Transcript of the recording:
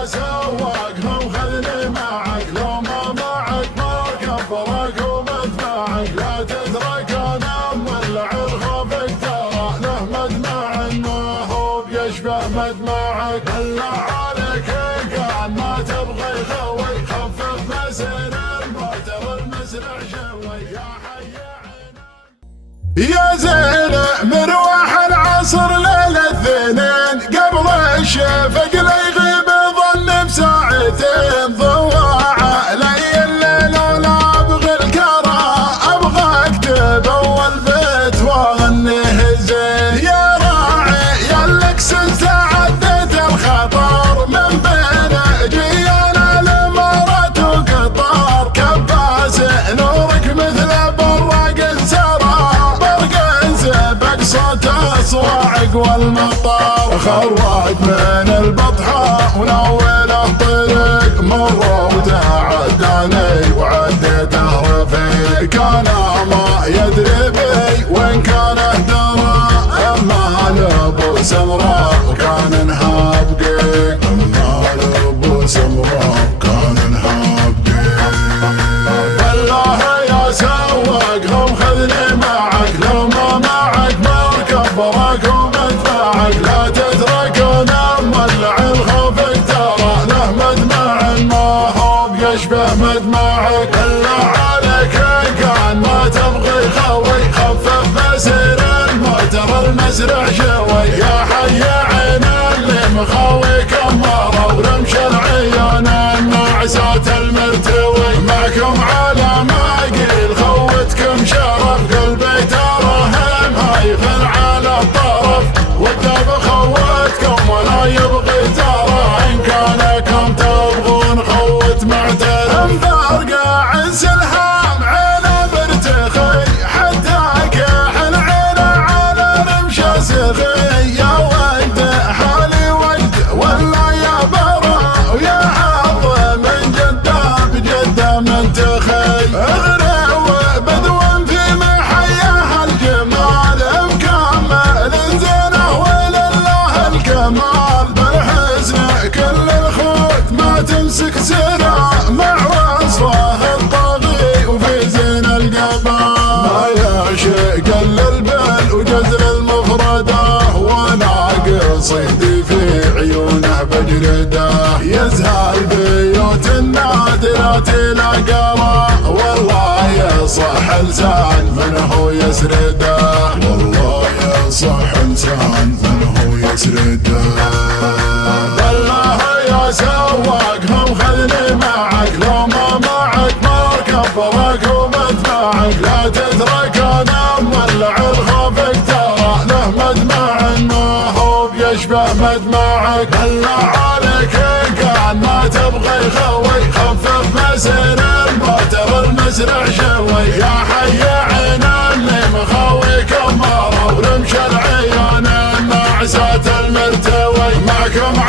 يا سواق هم خذني معك، لو ما معك ما كفرك ومدفعك، لا تترك انا مولع الخوفك ترى له مدمع ما هو بيشبه مدمعك، الا عليك كان ما تبغي خوي خفف مسير الموتر المسرع شوي يا حي يا زين مروح العصر ليلة الاثنين قبل الشفق لا يغيب ظن بساعتين، ضوى علي الليل ولا ابغي الكرى ابغاك تبول بيت واغنيه زين، يا راعي يالك سنت عدت الخطر من بين جيان الامارات وقطار، كباس نورك مثل براق سرى صوت الصواعق والمطار، خرج من البطحاء ونوله طريق مره وتعداني وعديته رفيق، كان ما يدري بي وين كان اهدره اما لابو سمراء وكان انهاب ديك، اما لابو سمراء وكان انهاب ديك. بالله يا سواق هم خذني معك، لو ما معك كفرك ومدفعك، لا تترك انا مولع الخوفك ترى له مدمع ما هو بيشبه مدمعك، الا عليك كان ما تبغي خوي خفف مسير الموتر المسرع شوي، يا حي عين اللي مخاوي كمره ورمش العيون الناعسات المرتوي، معكم على ما قيل خوتكم شرف قلبي تراهم هايفل على الطرف، والدب خوتكم ولا يبغي ترى ان كانكم تبغون خوت معترف، مفرقع سلهام عينه مرتخي حتى كحل عينه على رمشه سخي، يا ود حالي ود ولا يا برا ويا حظ من جده بجده منتخي، اغرى بدو في محياه الجمال مكمل زينه ولله الكمال، بالحسن كل الخوت ما تمسك سرى مع وصفه الطاغي وفي زين القبال، ما يعشق البال وجزر المفرده وانا قصيدي في عيونه بجرده، يزهى البيوت النادرات لا قرا والله يصح لسان من هو يسرده، والله يصح لسان من هو يسرده. بالله يا سواق هم خذني معك، لو ما معك ما كفرك ومدفعك، لا تترك انا مولع الخوفك ترى له مدمع ما هو بيشبه مدمعك، الا عليك كان ما تبغي خوي خفف مسير الموتر المسرع شوي، يا حي عين اللي مخاوي كمره ورمش العيون الناعسات المرتوي، معكم